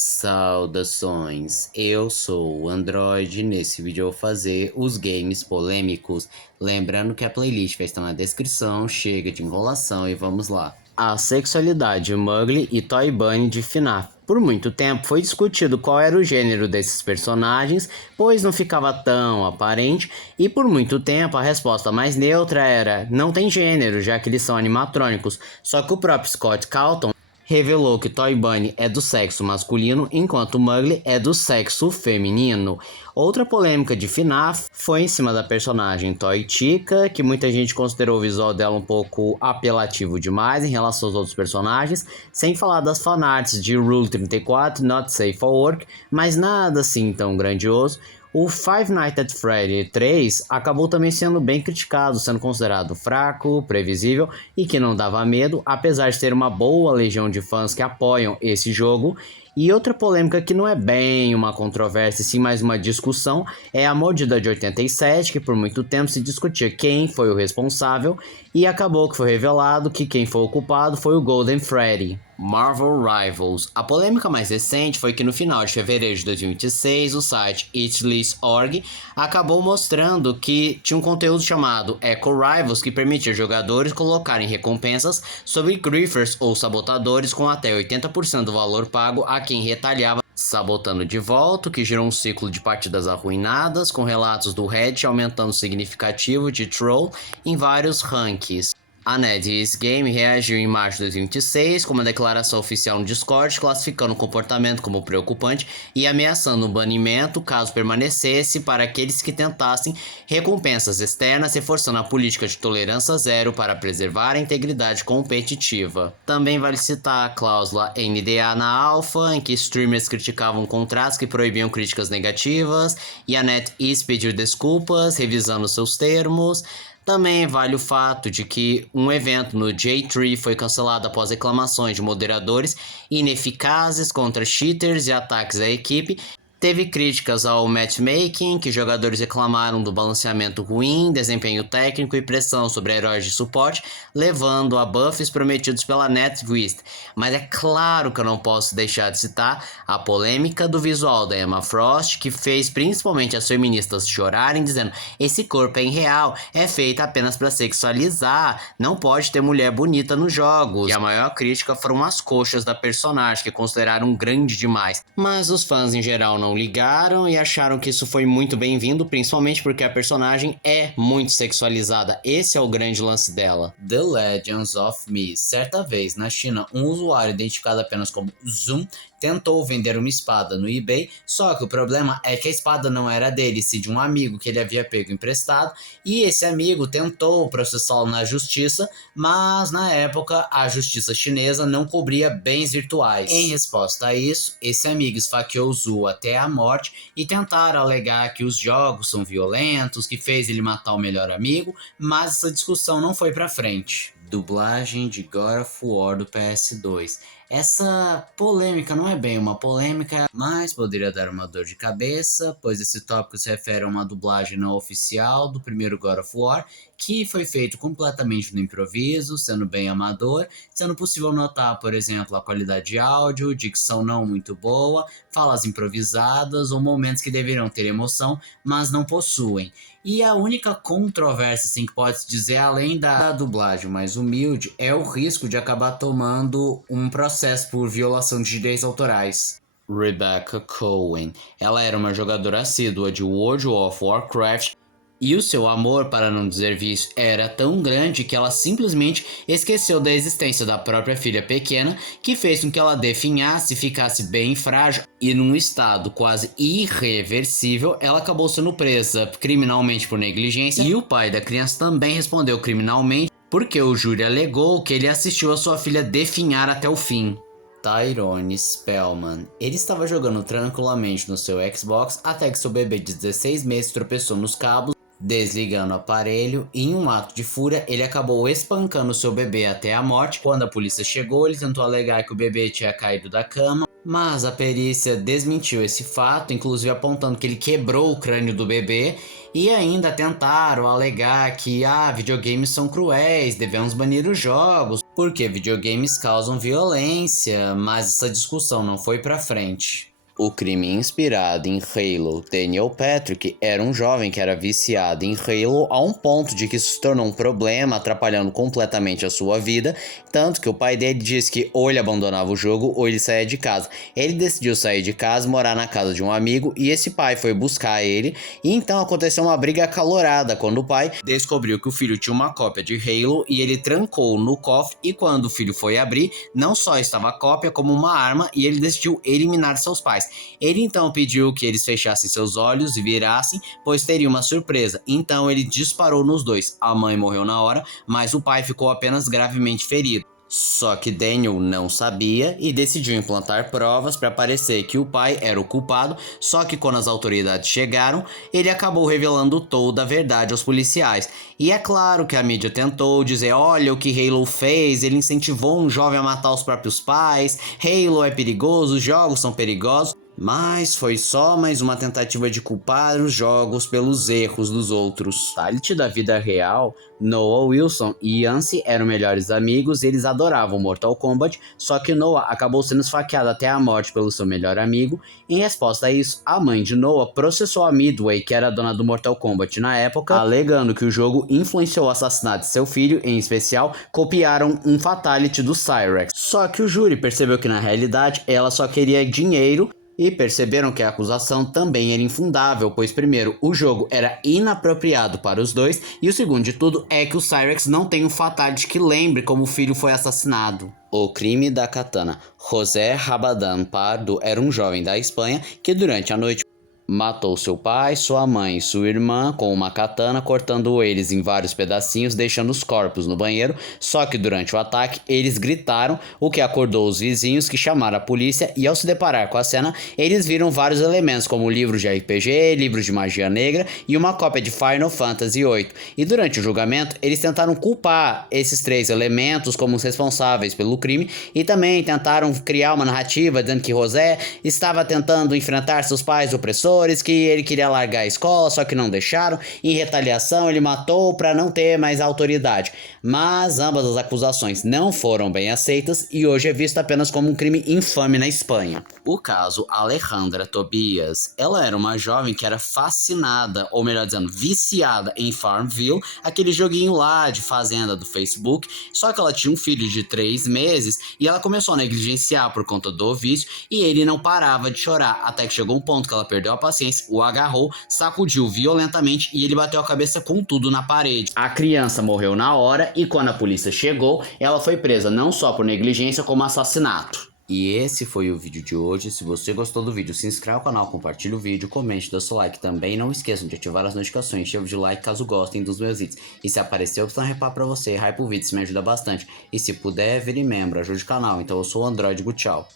Saudações, eu sou o Android. Nesse vídeo eu vou fazer os games polêmicos. Lembrando que a playlist vai estar na descrição, chega de enrolação e vamos lá. A sexualidade Muggle e Toy Bunny de FNAF. Por muito tempo foi discutido qual era o gênero desses personagens, pois não ficava tão aparente, e por muito tempo a resposta mais neutra era: não tem gênero, já que eles são animatrônicos. Só que o próprio Scott Calton revelou que Toy Bunny é do sexo masculino, enquanto Muggle é do sexo feminino. Outra polêmica de FNAF foi em cima da personagem Toy Chica, que muita gente considerou o visual dela um pouco apelativo demais em relação aos outros personagens, sem falar das fanarts de Rule 34, Not Safe for Work, mas nada assim tão grandioso. O Five Nights at Freddy 3 acabou também sendo bem criticado, sendo considerado fraco, previsível e que não dava medo, apesar de ter uma boa legião de fãs que apoiam esse jogo. E outra polêmica que não é bem uma controvérsia, sim mais uma discussão, é a mordida de 87, que por muito tempo se discutia quem foi o responsável, e acabou que foi revelado que quem foi o culpado foi o Golden Freddy. Marvel Rivals. A polêmica mais recente foi que no final de fevereiro de 2026, o site itch.org acabou mostrando que tinha um conteúdo chamado Echo Rivals, que permitia jogadores colocarem recompensas sobre griefers ou sabotadores com até 80% do valor pago a quem retalhava sabotando de volta, o que gerou um ciclo de partidas arruinadas, com relatos do Reddit aumentando o significativo de troll em vários rankings. A NetEase Game reagiu em março de 2026 com uma declaração oficial no Discord classificando o comportamento como preocupante e ameaçando um banimento caso permanecesse para aqueles que tentassem recompensas externas, reforçando a política de tolerância zero para preservar a integridade competitiva. Também vale citar a cláusula NDA na alpha, em que streamers criticavam contratos que proibiam críticas negativas, e a NetEase pediu desculpas, revisando seus termos. Também vale o fato de que um evento no J3 foi cancelado após reclamações de moderadores ineficazes contra cheaters e ataques à equipe. Teve críticas ao matchmaking, que jogadores reclamaram do balanceamento ruim, desempenho técnico e pressão sobre heróis de suporte, levando a buffs prometidos pela NetEase. Mas é claro que eu não posso deixar de citar a polêmica do visual da Emma Frost, que fez principalmente as feministas chorarem, dizendo: esse corpo é irreal, é feito apenas para sexualizar, não pode ter mulher bonita nos jogos. E a maior crítica foram as coxas da personagem, que consideraram grande demais. Mas os fãs em geral não ligaram e acharam que isso foi muito bem-vindo, principalmente porque a personagem é muito sexualizada. Esse é o grande lance dela. The Legends of Me. Certa vez, na China, um usuário identificado apenas como Zoom tentou vender uma espada no eBay, só que o problema é que a espada não era dele, sim de um amigo que ele havia pego emprestado, e esse amigo tentou processá-lo na justiça, mas na época a justiça chinesa não cobria bens virtuais. Em resposta a isso, esse amigo esfaqueou Zhu até a morte e tentaram alegar que os jogos são violentos, que fez ele matar o melhor amigo, mas essa discussão não foi pra frente. Dublagem de God of War do PS2. Essa polêmica não é bem uma polêmica, mas poderia dar uma dor de cabeça, pois esse tópico se refere a uma dublagem não oficial do primeiro God of War, que foi feito completamente no improviso, sendo bem amador, sendo possível notar, por exemplo, a qualidade de áudio, dicção não muito boa, falas improvisadas ou momentos que deveriam ter emoção, mas não possuem. E a única controvérsia assim, que pode-se dizer, além da dublagem mais humilde, é o risco de acabar tomando um processo por violação de direitos autorais. Rebecca Cohen. Ela era uma jogadora assídua de World of Warcraft, e o seu amor, para não dizer vício, era tão grande que ela simplesmente esqueceu da existência da própria filha pequena, que fez com que ela definhasse e ficasse bem frágil, e num estado quase irreversível, ela acabou sendo presa criminalmente por negligência, e o pai da criança também respondeu criminalmente, porque o júri alegou que ele assistiu a sua filha definhar até o fim. Tyrone Spellman. Ele estava jogando tranquilamente no seu Xbox até que seu bebê de 16 meses tropeçou nos cabos, desligando o aparelho, e em um ato de fúria ele acabou espancando seu bebê até a morte. Quando a polícia chegou, ele tentou alegar que o bebê tinha caído da cama, Mas a perícia desmentiu esse fato, inclusive apontando que ele quebrou o crânio do bebê, e ainda tentaram alegar que videogames são cruéis, devemos banir os jogos, porque videogames causam violência, mas essa discussão não foi pra frente. O crime inspirado em Halo, Daniel Patrick, era um jovem que era viciado em Halo a um ponto de que isso se tornou um problema, atrapalhando completamente a sua vida, tanto que o pai dele disse que ou ele abandonava o jogo ou ele saía de casa. Ele decidiu sair de casa, morar na casa de um amigo, e esse pai foi buscar ele, e então aconteceu uma briga acalorada quando o pai descobriu que o filho tinha uma cópia de Halo e ele trancou no cofre, e quando o filho foi abrir, não só estava a cópia como uma arma, e ele decidiu eliminar seus pais. Ele então pediu que eles fechassem seus olhos e virassem, pois teria uma surpresa. Então ele disparou nos dois. A mãe morreu na hora, mas o pai ficou apenas gravemente ferido. Só que Daniel não sabia e decidiu implantar provas para parecer que o pai era o culpado, só que quando as autoridades chegaram, ele acabou revelando toda a verdade aos policiais. E é claro que a mídia tentou dizer, olha o que Halo fez, ele incentivou um jovem a matar os próprios pais, Halo é perigoso, os jogos são perigosos. Mas foi só mais uma tentativa de culpar os jogos pelos erros dos outros. Fatality da vida real, Noah Wilson e Yancy eram melhores amigos e eles adoravam Mortal Kombat, só que Noah acabou sendo esfaqueado até a morte pelo seu melhor amigo. Em resposta a isso, a mãe de Noah processou a Midway, que era a dona do Mortal Kombat na época, alegando que o jogo influenciou o assassinato de seu filho, em especial, copiaram um Fatality do Cyrax. Só que o júri percebeu que na realidade ela só queria dinheiro, e perceberam que a acusação também era infundável, pois primeiro, o jogo era inapropriado para os dois, e o segundo de tudo é que o Cyrax não tem um fatality que lembre como o filho foi assassinado. O crime da katana. José Rabadan Pardo era um jovem da Espanha que durante a noite matou seu pai, sua mãe e sua irmã com uma katana, cortando eles em vários pedacinhos, deixando os corpos no banheiro. Só que durante o ataque, eles gritaram, o que acordou os vizinhos, que chamaram a polícia, e ao se deparar com a cena, eles viram vários elementos como livros de RPG, livros de magia negra e uma cópia de Final Fantasy VIII. E durante o julgamento, eles tentaram culpar esses três elementos como os responsáveis pelo crime, e também tentaram criar uma narrativa dizendo que José estava tentando enfrentar seus pais opressores, que ele queria largar a escola, só que não deixaram. Em retaliação, ele matou para não ter mais autoridade. Mas ambas as acusações não foram bem aceitas e hoje é visto apenas como um crime infame na Espanha. O caso Alejandra Tobias. Ela era uma jovem que era fascinada, ou melhor dizendo, viciada em Farmville, aquele joguinho lá de fazenda do Facebook, só que ela tinha um filho de 3 meses e ela começou a negligenciar por conta do vício e ele não parava de chorar, até que chegou um ponto que ela perdeu a paciência, o agarrou, sacudiu violentamente e ele bateu a cabeça com tudo na parede. A criança morreu na hora e quando a polícia chegou, ela foi presa não só por negligência como assassinato. E esse foi o vídeo de hoje. Se você gostou do vídeo, se inscreva no canal, compartilhe o vídeo, comente, dê seu like também. Não esqueçam de ativar as notificações, chave de like caso gostem dos meus vídeos. E se aparecer a opção hypar pra você, hype o vídeo, isso me ajuda bastante. E se puder, vire membro, ajude o canal. Então eu sou o Android, tchau.